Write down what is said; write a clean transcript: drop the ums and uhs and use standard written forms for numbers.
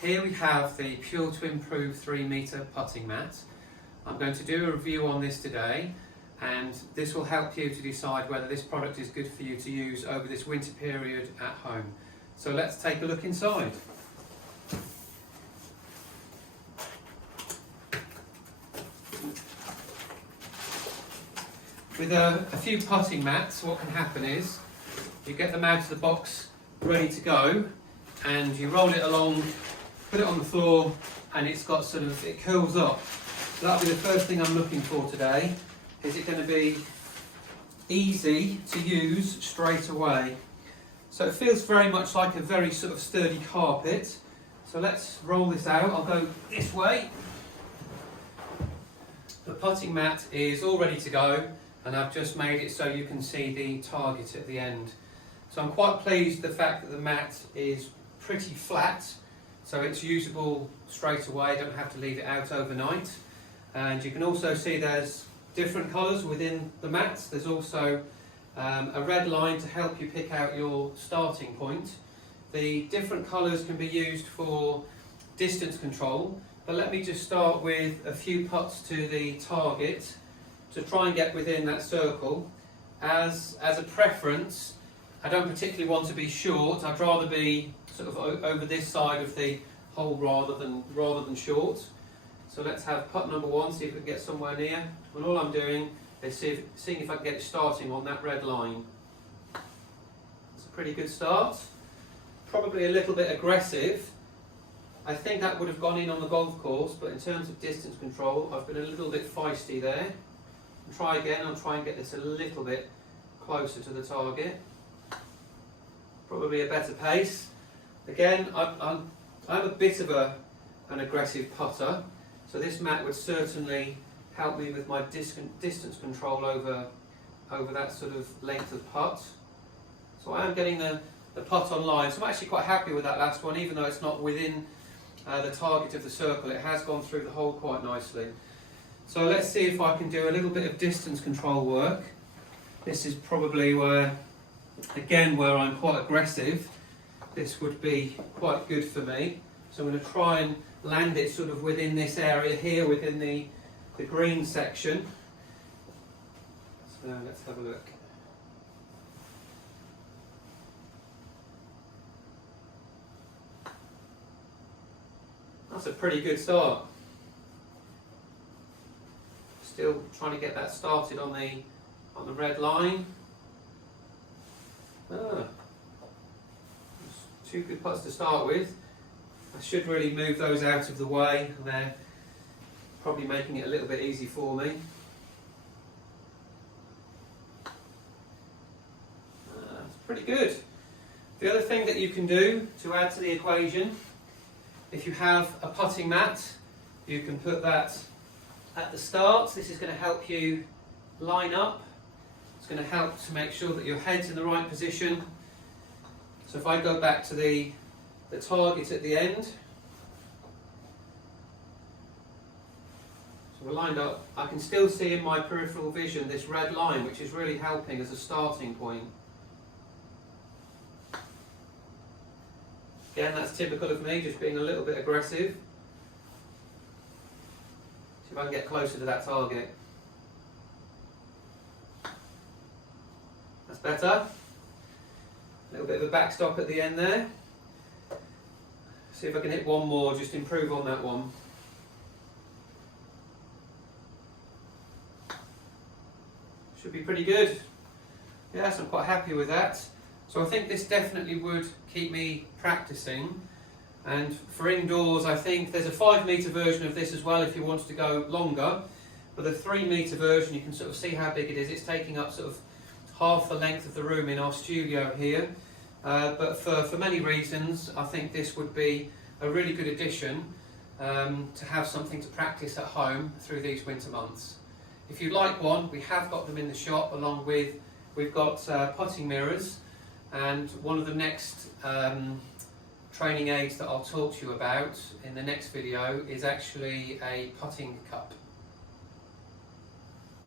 Here we have the Pure2Improve 3 metre putting mat. I'm going to do a review on this today, and this will help you to decide whether this product is good for you to use over this winter period at home. So let's take a look inside. With a few putting mats, what can happen is you get them out of the box ready to go, and you roll it along, put it on the floor, and it's got it curls up. So that'll be the first thing I'm looking for today. Is it going to be easy to use straight away? So it feels very much like a very sturdy carpet. So let's roll this out. I'll go this way. The putting mat is all ready to go, and I've just made it so you can see the target at the end. So I'm quite pleased with the fact that the mat is pretty flat, so it's usable straight away. Don't have to leave it out overnight. And you can also see there's different colours within the mats. There's also a red line to help you pick out your starting point. The different colours can be used for distance control, but let me just start with a few putts to the target to try and get within that circle. As a preference, I don't particularly want to be short. I'd rather be over this side of the hole rather than short. So let's have putt number one, see if we can get somewhere near. And all I'm doing is seeing if I can get it starting on that red line. It's a pretty good start. Probably a little bit aggressive. I think that would have gone in on the golf course, but in terms of distance control, I've been a little bit feisty there. And try again. I'll try and get this a little bit closer to the target. Probably a better pace. Again, I'm a bit of an aggressive putter, so this mat would certainly help me with my distance control over that length of putt. So I am getting the putt on line, so I'm actually quite happy with that last one, even though it's not within the target of the circle. It has gone through the hole quite nicely. So let's see if I can do a little bit of distance control work. This is probably where I'm quite aggressive. This would be quite good for me. So I'm going to try and land it within this area here, within the green section. So let's have a look. That's a pretty good start. Still trying to get that started on the red line. Two good putts to start with. I should really move those out of the way. They're probably making it a little bit easy for me. That's pretty good. The other thing that you can do to add to the equation, if you have a putting mat, you can put that at the start. This is going to help you line up. It's going to help to make sure that your head's in the right position. So if I go back to the target at the end, so we're lined up, I can still see in my peripheral vision this red line, which is really helping as a starting point. Again, that's typical of me, just being a little bit aggressive. See if I can get closer to that target. That's better. A little bit of a backstop at the end there. See if I can hit one more, just improve on that one. Should be pretty good. Yes, I'm quite happy with that. So I think this definitely would keep me practicing. And for indoors, I think there's a 5 metre version of this as well if you want to go longer. But the 3 metre version, you can see how big it is. It's taking up half the length of the room in our studio here, but for many reasons I think this would be a really good addition to have something to practice at home through these winter months. If you'd like one, we have got them in the shop, along with we've got putting mirrors, and one of the next training aids that I'll talk to you about in the next video is actually a putting cup.